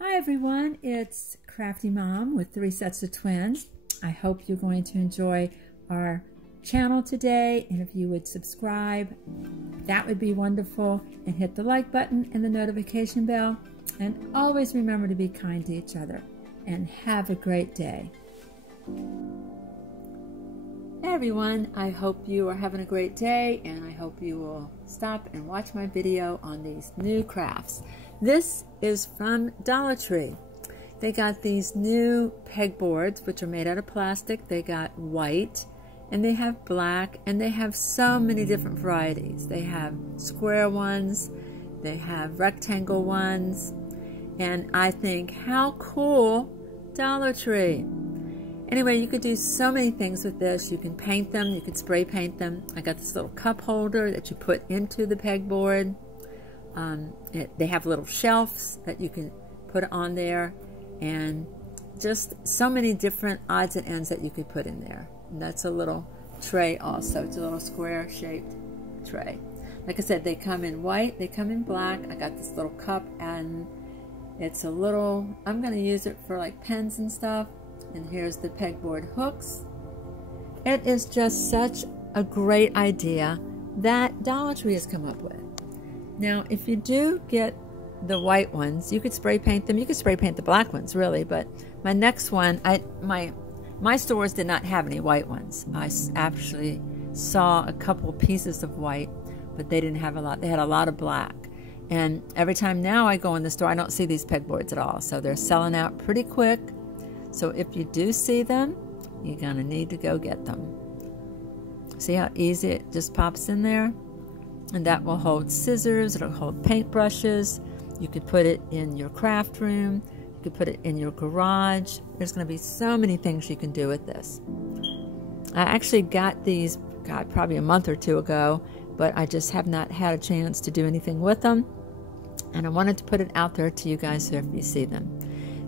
Hi everyone, it's Crafty Mom with 3 sets of twins. I hope you're going to enjoy our channel today, and if you would subscribe, that would be wonderful, and hit the like button and the notification bell, and always remember to be kind to each other, and have a great day. Hey everyone, I hope you are having a great day, and I hope you will stop and watch my video on these new crafts. This is from Dollar Tree. They got these new pegboards, which are made out of plastic. They got white, and they have black, and they have so many different varieties. They have square ones, they have rectangle ones, and I think, how cool, Dollar Tree. Anyway, you could do so many things with this. You can paint them, you could spray paint them. I got this little cup holder that you put into the pegboard. They have little shelves that you can put on there, and just so many different odds and ends that you could put in there. And that's a little tray also. It's a little square shaped tray. Like I said, they come in white, they come in black. I got this little cup, and it's a little, I'm going to use it for like pens and stuff. And here's the pegboard hooks. It is just such a great idea that Dollar Tree has come up with. Now, if you do get the white ones, you could spray paint them. You could spray paint the black ones, really. But my next one, my stores did not have any white ones. I actually saw a couple pieces of white, but they didn't have a lot. They had a lot of black. And every time now I go in the store, I don't see these pegboards at all. So they're selling out pretty quick. So if you do see them, you're going to need to go get them. See how easy it just pops in there? And that will hold scissors, it'll hold paintbrushes. You could put it in your craft room, you could put it in your garage. There's going to be so many things you can do with this. I actually got these, God, probably a month or two ago, but I just have not had a chance to do anything with them. And I wanted to put it out there to you guys so if you see them.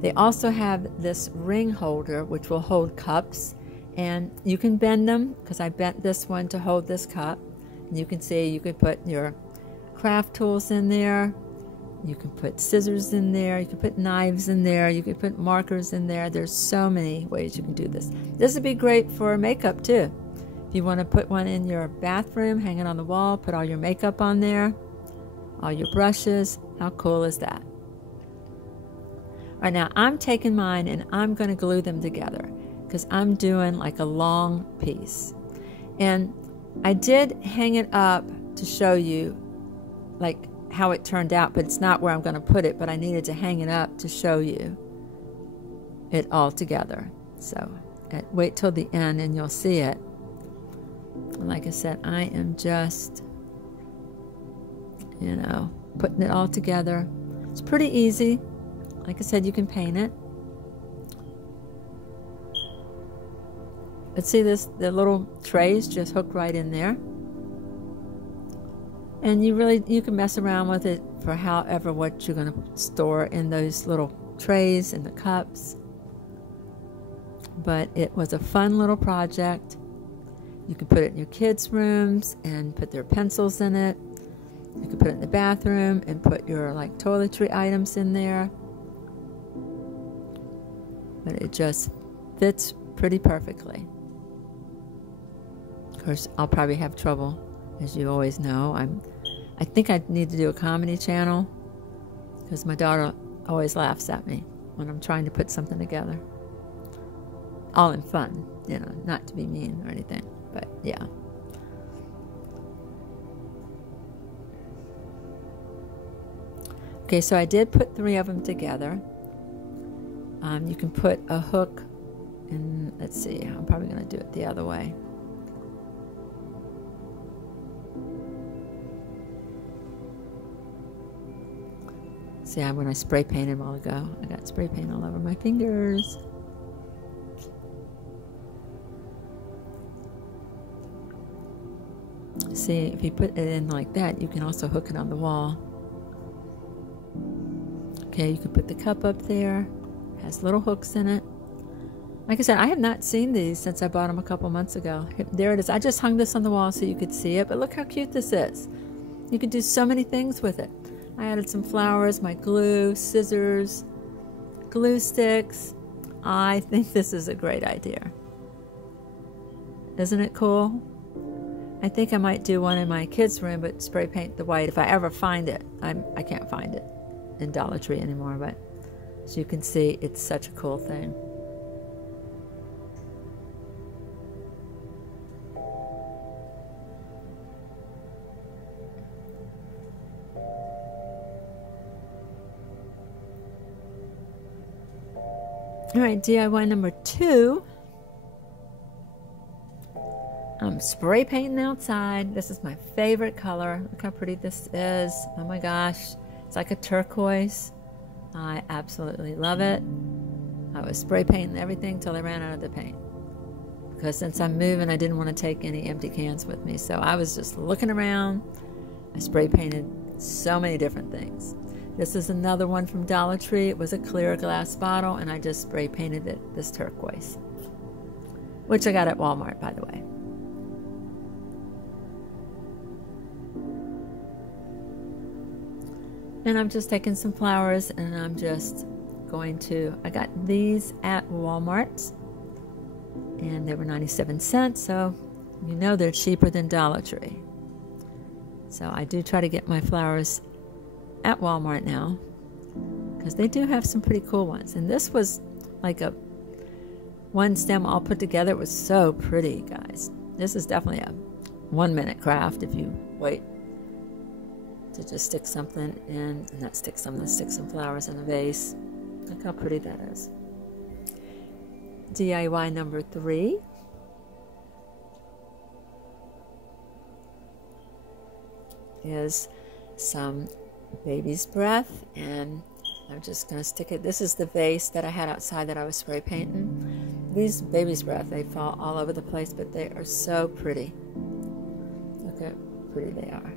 They also have this ring holder, which will hold cups, and you can bend them, because I bent this one to hold this cup. And you can see you could put your craft tools in there, you can put scissors in there, you can put knives in there, you can put markers in there. There's so many ways you can do this. This would be great for makeup too. If you want to put one in your bathroom, hang it on the wall, put all your makeup on there, all your brushes. How cool is that? All right, now I'm taking mine and I'm going to glue them together because I'm doing like a long piece. And I did hang it up to show you like how it turned out, but it's not where I'm going to put it, but I needed to hang it up to show you it all together. So wait till the end and you'll see it. And like I said, I am just, you know, putting it all together. It's pretty easy. Like I said, you can paint it. But see this, the little trays just hook right in there. And you can mess around with it for however what you're going to store in those little trays and the cups. But it was a fun little project. You can put it in your kids' rooms and put their pencils in it. You can put it in the bathroom and put your like toiletry items in there. But it just fits pretty perfectly. Of course, I'll probably have trouble, as you always know. I think I need to do a comedy channel because my daughter always laughs at me when I'm trying to put something together. All in fun, you know, not to be mean or anything, but yeah. Okay, so I did put 3 of them together. You can put a hook in, let's see, I'm probably going to do it the other way. See, when I spray painted a while ago, I got spray paint all over my fingers. See, if you put it in like that, you can also hook it on the wall. Okay, you can put the cup up there. It has little hooks in it. Like I said, I have not seen these since I bought them a couple months ago. There it is. I just hung this on the wall so you could see it, but look how cute this is. You can do so many things with it. I added some flowers, my glue, scissors, glue sticks. I think this is a great idea. Isn't it cool? I think I might do one in my kids' room, but spray paint the white if I ever find it. I can't find it in Dollar Tree anymore, but as you can see, it's such a cool thing. All right, DIY number 2. I'm spray painting outside. This is my favorite color. Look how pretty this is. Oh my gosh. It's like a turquoise. I absolutely love it. I was spray painting everything till I ran out of the paint. Because since I'm moving, I didn't want to take any empty cans with me. So I was just looking around. I spray painted so many different things. This is another one from Dollar Tree. It was a clear glass bottle, and I just spray painted it this turquoise, which I got at Walmart, by the way. And I'm just taking some flowers, and I'm just going to, I got these at Walmart, and they were 97 cents, so you know they're cheaper than Dollar Tree. So I do try to get my flowers at Walmart now, because they do have some pretty cool ones. And this was like a one stem all put together. It was so pretty, guys. This is definitely a 1-minute craft if you wait to just stick something in, and not stick something, stick some flowers in a vase. Look how pretty that is. DIY number 3. Is some baby's breath, and I'm just going to stick it. This is the vase that I had outside that I was spray painting. These baby's breath, they fall all over the place, but they are so pretty. Look how pretty they are.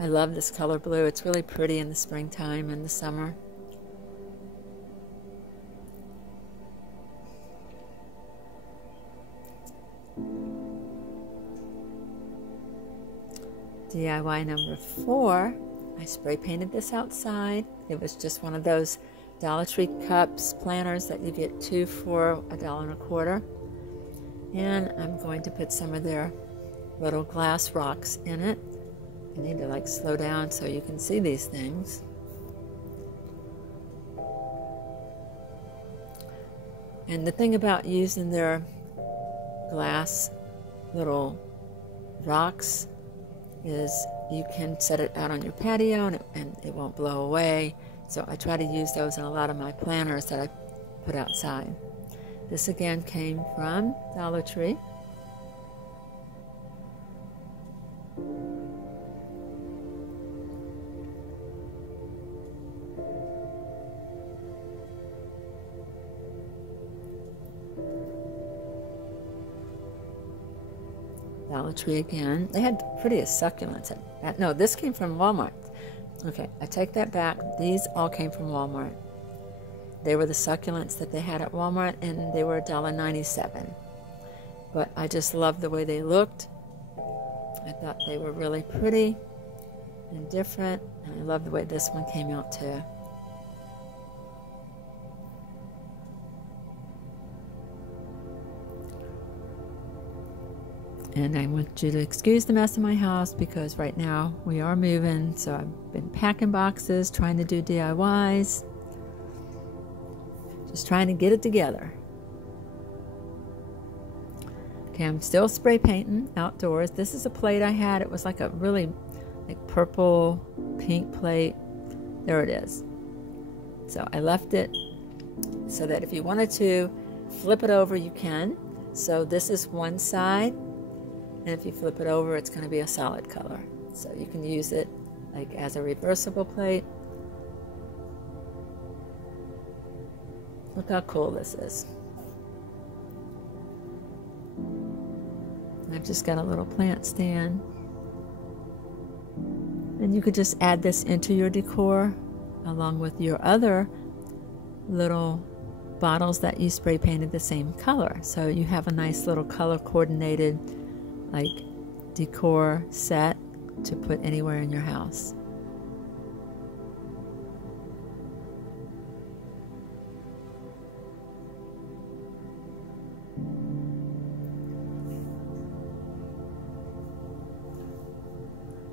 I love this color blue. It's really pretty in the springtime and the summer. DIY number 4, I spray painted this outside. It was just one of those Dollar Tree cups, planters that you get 2 for $1.25. And I'm going to put some of their little glass rocks in it. I need to like slow down so you can see these things. And the thing about using their glass little rocks is you can set it out on your patio and it won't blow away. So I try to use those in a lot of my planters that I put outside. This again came from Dollar Tree. Dollar Tree again. They had the prettiest succulents. No, this came from Walmart. Okay, I take that back. These all came from Walmart. They were the succulents that they had at Walmart, and they were $1.97. But I just loved the way they looked. I thought they were really pretty and different, and I love the way this one came out too. And I want you to excuse the mess in my house because right now we are moving, so I've been packing boxes, trying to do DIYs, just trying to get it together. Okay, I'm still spray painting outdoors. This is a plate I had. It was like a really like purple pink plate. There it is. So I left it so that if you wanted to flip it over, you can. So this is one side. And if you flip it over, it's going to be a solid color. So you can use it like as a reversible plate. Look how cool this is. I've just got a little plant stand. And you could just add this into your decor along with your other little bottles that you spray painted the same color. So you have a nice little color coordinated like decor set to put anywhere in your house.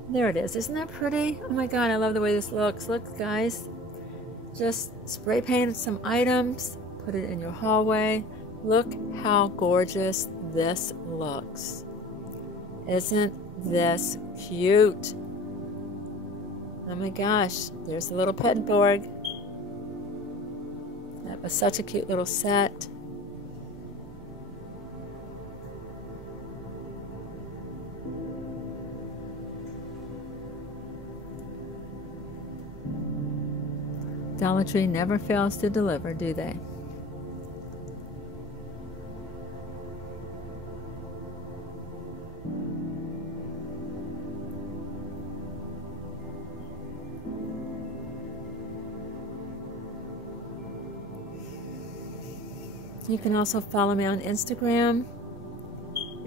There it is. Isn't that pretty? Oh my god, I love the way this looks. Look, guys. Just spray painted some items, put it in your hallway. Look how gorgeous this looks. Isn't this cute? Oh my gosh, there's a little pegboard. That was such a cute little set. Dollar Tree never fails to deliver, do they? You can also follow me on Instagram.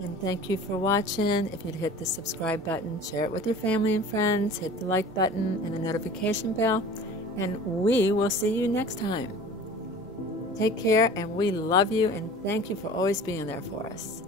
And thank you for watching. If you'd hit the subscribe button, share it with your family and friends, hit the like button and the notification bell. And we will see you next time. Take care, and we love you, and thank you for always being there for us.